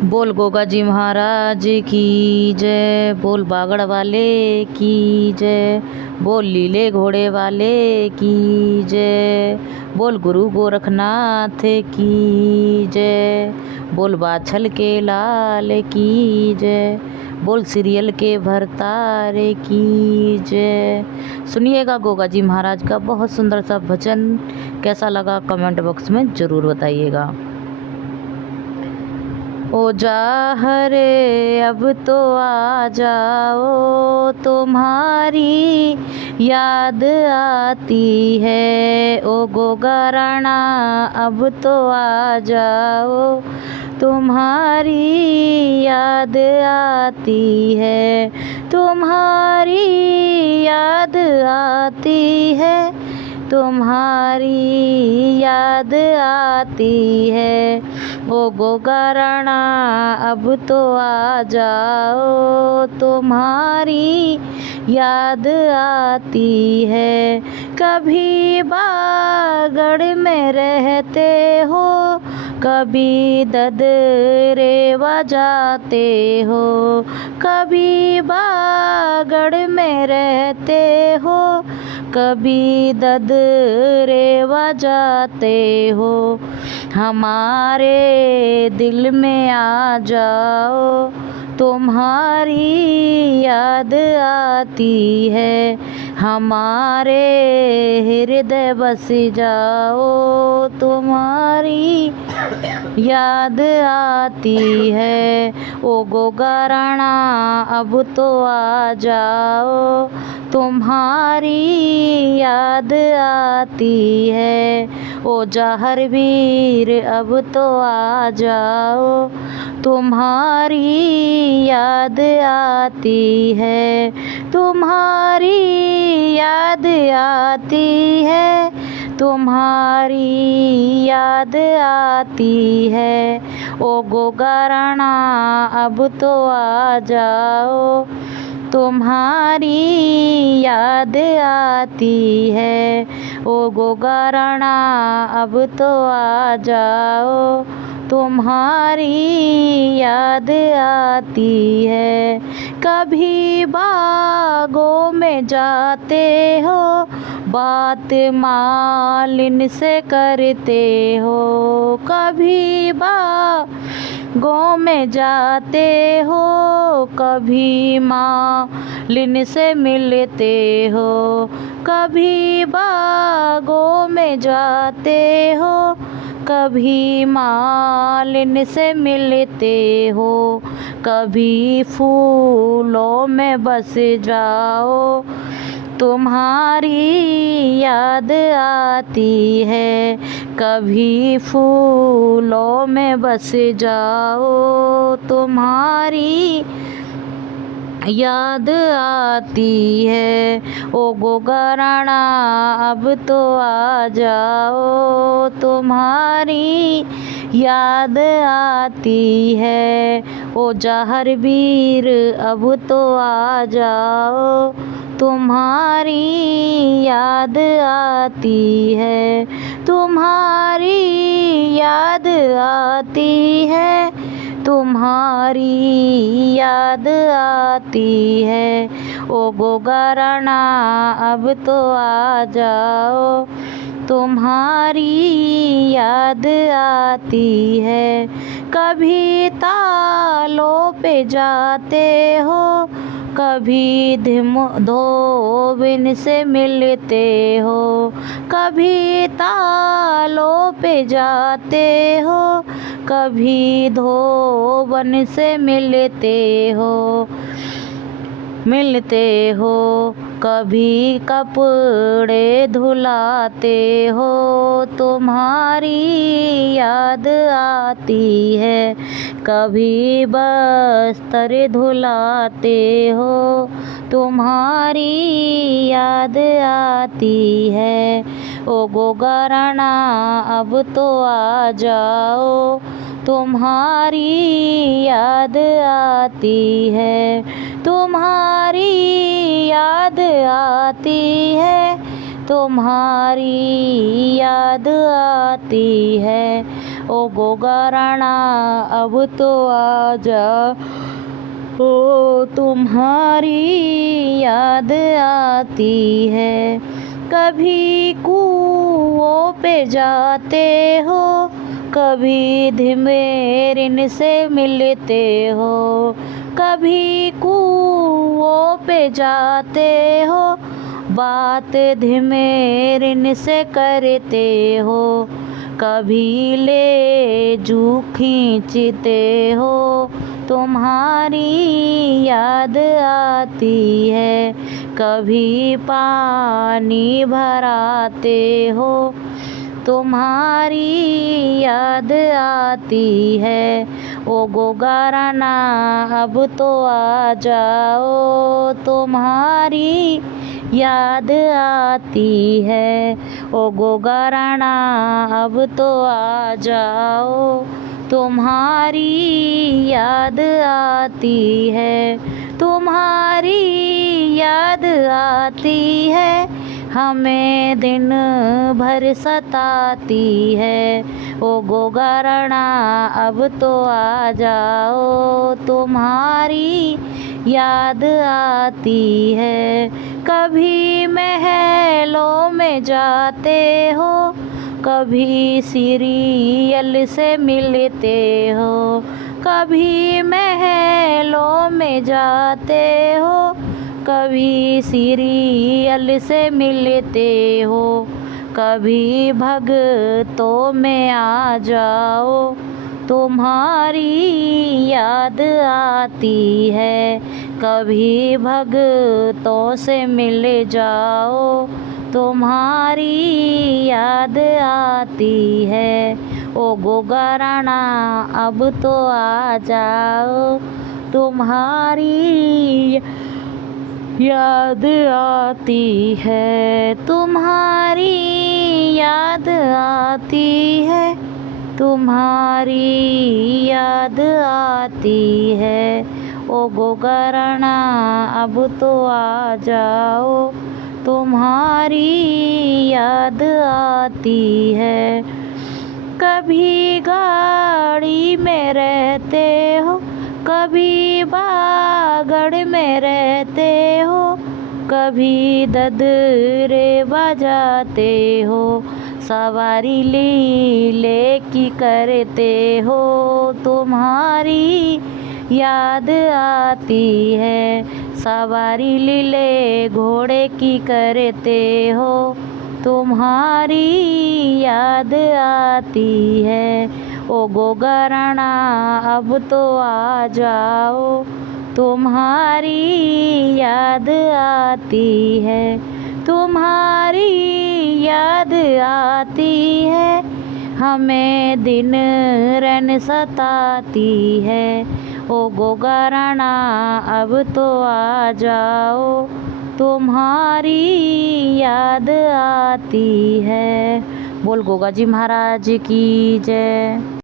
बोल गोगा जी महाराज की जय, बोल बागड़ वाले की जय, बोल लीले घोड़े वाले की जय, बोल गुरु गोरखनाथ की जय, बोल बाछल के लाल की जय, बोल सीरियल के भरतारे की जय। सुनिएगा गोगा जी महाराज का बहुत सुंदर सा भजन, कैसा लगा कमेंट बॉक्स में ज़रूर बताइएगा। ओ जाहरे अब तो आ जाओ, तुम्हारी याद आती है। ओ गोगा राणा अब तो आ जाओ, तुम्हारी याद आती है, तुम्हारी याद आती है, तुम्हारी याद आती है। ओ गोगा राणा अब तो आ जाओ, तुम्हारी याद आती है। कभी बागड़ में रहते हो, कभी ददरेवा जाते हो, कभी बागड़ में रहते हो, कभी ददरेवा जाते हो। हमारे दिल में आ जाओ, तुम्हारी याद आती है। हमारे हृदय बस जाओ, तुम्हारी याद आती है। ओ गोगा राणा अब तो आ जाओ, तुम्हारी याद आती है। ओ जाहर वीर अब तो आ जाओ, तुम्हारी याद आती है, तुम्हारी याद आती है, तुम्हारी याद आती है। ओ गोगा राणा अब तो आ जाओ, तुम्हारी याद आती है। ओ गोगा राणा अब तो आ जाओ, तुम्हारी याद आती है। कभी बागों में जाते हो, बात मालिन से करते हो, कभी बागों में जाते हो, कभी मालिन से मिलते हो, कभी बागों में जाते हो, कभी मालिन से मिलते हो, कभी फूलों में बस जाओ, तुम्हारी याद आती है। कभी फूलों में बस जाओ, तुम्हारी याद आती है। ओ गोगा राणा अब तो आ जाओ, तुम्हारी याद आती है। ओ जाहर वीर अब तो आ जाओ, तुम्हारी याद आती है, तुम्हारी याद आती है, तुम्हारी याद आती है। ओ गोगा राणा अब तो आ जाओ, तुम्हारी याद आती है। कभी तालों पे जाते हो, कभी धोबिन से मिलते हो, कभी तालों पे जाते हो, कभी धोबन से मिलते हो, कभी कपड़े धुलाते हो, तुम्हारी याद आती है। कभी बस्तर धुलाते हो, तुम्हारी याद आती है। ओ गोगा राणा अब तो आ जाओ, तुम्हारी याद आती है, तुम्हारी याद आती है, तुम्हारी याद आती है। ओ गोगा राणा अब तो आ जा, ओ तुम्हारी याद आती है। कभी कुओं पे जाते हो, कभी धिमेरिन से मिलते हो। कभी कुओं पे जाते हो, बात धिमेरिन से करते हो। कभी ले जू खींचते हो, तुम्हारी याद आती है। कभी पानी भराते हो, तुम्हारी याद आती है। ओ गोगा राणा अब तो आ जाओ, तुम्हारी याद आती है। ओ गोगा राणा अब तो आ जाओ, तुम्हारी याद आती है। तुम्हारी याद आती है, हमें दिन भर सताती है। ओ गोगा राणा अब तो आ जाओ, तुम्हारी याद आती है। कभी महलों में जाते हो, कभी सीरियल से मिलते हो। कभी महलों में जाते हो, कभी सीरियल से मिलते हो। कभी भक्तों में आ जाओ, तुम्हारी याद आती है। कभी भक्तों से मिल जाओ, तुम्हारी याद आती है। ओ गोगा राणा अब तो आ जाओ, तुम्हारी याद आती है। तुम्हारी याद आती है, तुम्हारी याद आती है। ओ गोगा राणा अब तो आ जाओ, तुम्हारी याद आती है। कभी गाड़ी में रहते हो, कभी बागड़ में रहते हो। कभी ददरे बजाते हो, सवारी लीले की करते हो। तुम्हारी याद आती है, सवारी लीले घोड़े की करते हो। तुम्हारी याद आती है। ओ गोगा राणा अब तो आ जाओ, तुम्हारी याद आती है। तुम्हारी याद आती है, हमें दिन रैन सताती है। ओ गोगा राणा अब तो आ जाओ, तुम्हारी याद आती है। बोल गोगा जी महाराज की जय।